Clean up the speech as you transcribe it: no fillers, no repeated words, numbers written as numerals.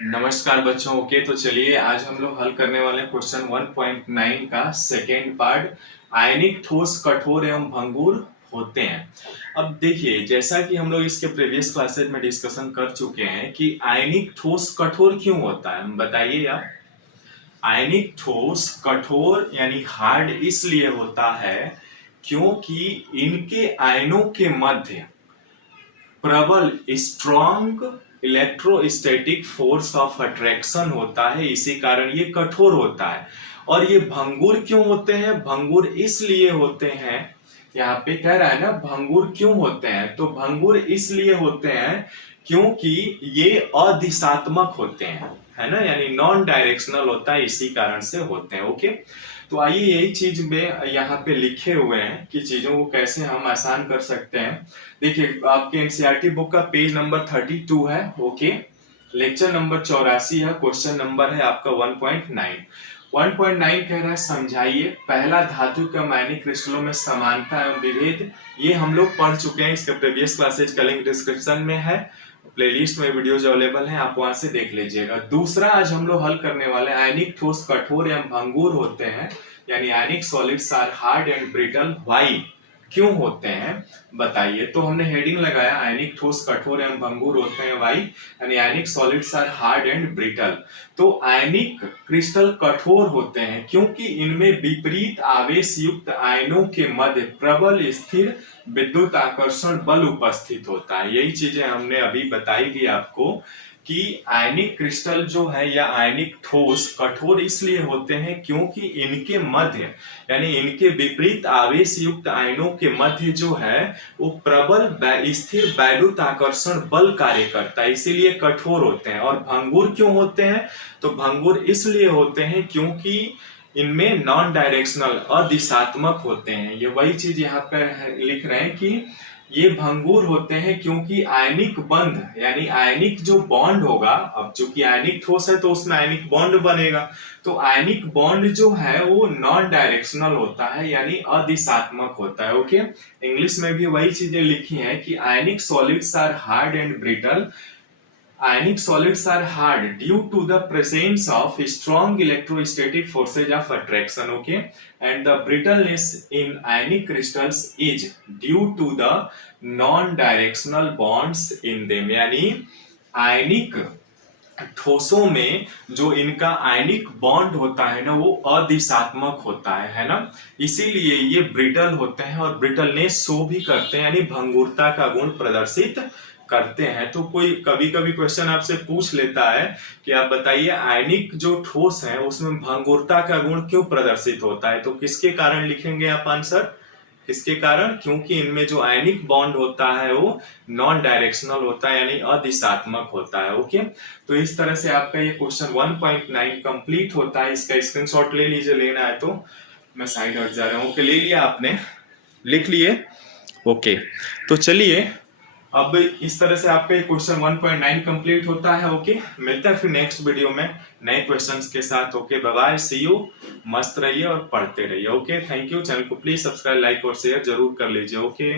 नमस्कार बच्चों। ओके, तो चलिए आज हम लोग हल करने वाले हैं क्वेश्चन 1.9 का सेकेंड पार्ट। आयनिक ठोस कठोर एवं भंगुर होते हैं। अब देखिए, जैसा कि हम लोग इसके प्रीवियस क्लासेज में डिस्कशन कर चुके हैं कि आयनिक ठोस कठोर क्यों होता है, बताइए आप। आयनिक ठोस कठोर यानी हार्ड इसलिए होता है क्योंकि इनके आयनों के मध्य प्रबल strong electrostatic force of attraction होता है, इसी कारण ये कठोर होता है। और ये भंगुर क्यों होते हैं? भंगुर इसलिए होते हैं, यहाँ पे कह रहा है ना भंगुर क्यों होते हैं, तो भंगुर इसलिए होते हैं क्योंकि ये अदिशात्मक होते हैं, है ना, यानी नॉन डायरेक्शनल होता है, इसी कारण से होते हैं। ओके, तो आइए यही चीज में यहाँ पे लिखे हुए हैं कि चीजों को कैसे हम आसान कर सकते हैं। देखिए, आपके एनसीईआरटी बुक का पेज नंबर 32 है। ओके, लेक्चर नंबर 84 है, क्वेश्चन नंबर है आपका 1.9। 1.9 कह रहा है समझाइए पहला धातु के आयनिक क्रिस्टलों में समानता एवं विभेद। ये हम लोग पढ़ चुके हैं, इसके प्रीवियस क्लासेज का लिंक डिस्क्रिप्शन में है, प्लेलिस्ट में वीडियोज अवेलेबल हैं, आप वहां से देख लीजिएगा। दूसरा आज हम लोग हल करने वाले आयनिक ठोस कठोर एवं भंगुर होते हैं, यानी ionic solids are hard and brittle, why क्यों होते हैं बताइए। तो हमने हेडिंग लगाया आयनिक ठोस कठोर एवं भंगुर होते हैं, वाई यानी ionic solids are hard and brittle. तो आयनिक क्रिस्टल कठोर होते हैं क्योंकि इनमें विपरीत आवेश युक्त आयनों के मध्य प्रबल स्थिर विद्युत आकर्षण बल उपस्थित होता है। यही चीजें हमने अभी बताई थी आपको कि आयनिक क्रिस्टल जो है या आयनिक ठोस कठोर इसलिए होते हैं क्योंकि इनके मध्य यानी इनके विपरीत आवेश युक्त आयनों के मध्य जो है वो प्रबल स्थिर वैद्युत आकर्षण बल कार्य करता है, इसीलिए कठोर होते हैं। और भंगुर क्यों होते हैं? तो भंगुर इसलिए होते हैं क्योंकि इनमें नॉन डायरेक्शनल अदिशात्मक होते हैं। ये वही चीज यहाँ पे लिख रहे हैं कि ये भंगुर होते हैं क्योंकि आयनिक बंध यानी आयनिक जो बॉन्ड होगा, अब चूंकि आयनिक ठोस है तो उसमें आयनिक बॉन्ड बनेगा, तो आयनिक बॉन्ड जो है वो नॉन डायरेक्शनल होता है यानी अदिशात्मक होता है। ओके, इंग्लिश में भी वही चीजें लिखी हैं कि ionic solids are hard and brittle. Ionic solids are hard due to the presence of strong electrostatic forces of attraction, okay, and the brittleness in ionic crystals is due to the non-directional bonds in them। यानी आयनिक ठोसों में जो इनका ionic bond होता है ना वो अदिशात्मक होता है ना, इसीलिए ये ब्रिटल होते हैं और ब्रिटलनेस शो भी करते हैं यानी भंगुरता का गुण प्रदर्शित करते हैं। तो कोई कभी कभी क्वेश्चन आपसे पूछ लेता है कि आप बताइए आयनिक जो ठोस है उसमें भंगुरता का गुण क्यों प्रदर्शित होता है, तो किसके कारण लिखेंगे आप आंसर? इसके कारण क्योंकि इनमें जो आयनिक बॉन्ड होता है वो नॉन डायरेक्शनल होता है यानी अदिशात्मक होता है। ओके, तो इस तरह से आपका ये क्वेश्चन 1.9 कंप्लीट होता है। इसका स्क्रीनशॉट ले लीजिए, लेना है तो मैं साइड हट जा रहा हूँ। ओके, ले लिया आपने, लिख लिए। ओके, तो चलिए अब इस तरह से आपका क्वेश्चन 1.9 कंप्लीट होता है। ओके, मिलता है फिर नेक्स्ट वीडियो में नए क्वेश्चंस के साथ। Okay, bye bye, see you, मस्त रहिए और पढ़ते रहिए। Okay, thank you. चैनल को प्लीज सब्सक्राइब, लाइक और शेयर जरूर कर लीजिए। ओके।